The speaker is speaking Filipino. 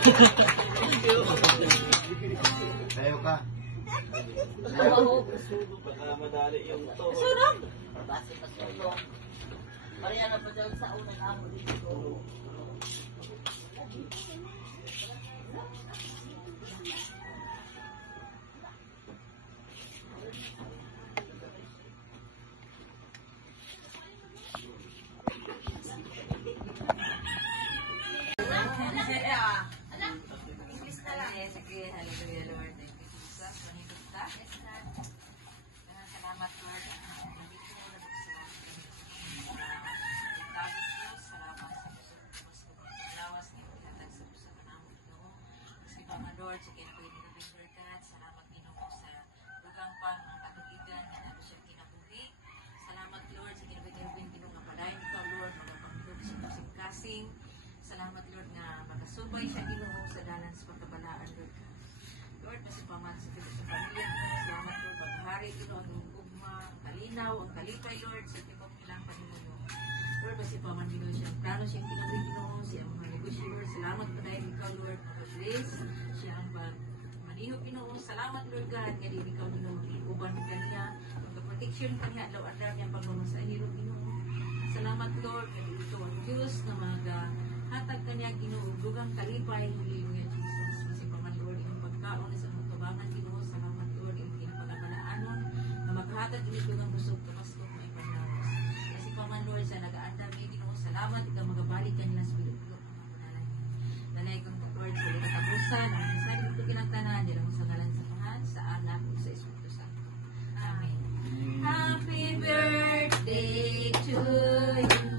Ayaw ka. Baka madali yung to. Sunog! Base pa sunog. Mariana pa dyan sa unang amo dito. English na lang. Sige, hallelujah, Lord. Thank you, Jesus. Manipot ka. Yes, Lord. Salamat, Lord. Hindi ko na nagsilang. Tagos Diyos, salamat sa gusto ko. Lawas niyo, ilatag sa puso ko namin ito. Kasi pa nga, Lord, sa kinabuhi ni Victor God, salamat Ginoo sa dugang pang mga katuligan na nato siya kinabuhi. Salamat, Lord, sa kinabuhi ni Rubin, Ginoo nga padayon ikaw, Lord, magapangilog sa kasing-kasing. Salamat, Lord, na magkasubay siya Ginoo sa dalan sa pagkabalaan, Lord. Lord, masipaman sa tibok sa pamilya, salamat, Lord, maghari Ginoo ang iyong ugma, ang kalinaw, ang kalipay, Lord, sa tibok nilang panimuno. Lord, masipaman Ginoo siya, ang plano siyang kinabuhi Ginoo, siya ang mga negosyo, Lord. Salamat pa dahil ikaw, Lord, mag-bless, siya ang manihog Ginoo. Salamat, Lord God, nga din ikaw Ginoo, iuban mo kaniya, magka-protection kaniya, alaw-alaw niyang pagmamasahin, Ginoo. Salamat, Lord, nga ito ang Diyos na hatag kanya Ginoo dugang kalipay, hallelujah Jesus. Kasi paman Lord, yung pagkaon sa mga tubangan Ginoo, salamat Lord, yung pinapagamalaanon na maghatag ini dugang busog kapasto may panlabos. Kasi paman Lord, sa nag-aandam ni Ginoo, salamat ikaw magabalik kanila sa Pilipino. Nanay kong Lord, sa katapusan, ang minsan ito kinagtanan, nila mo sa ngalan sa Tuhan, sa anak, sa Espiritu Santo. Amen. Happy birthday to you.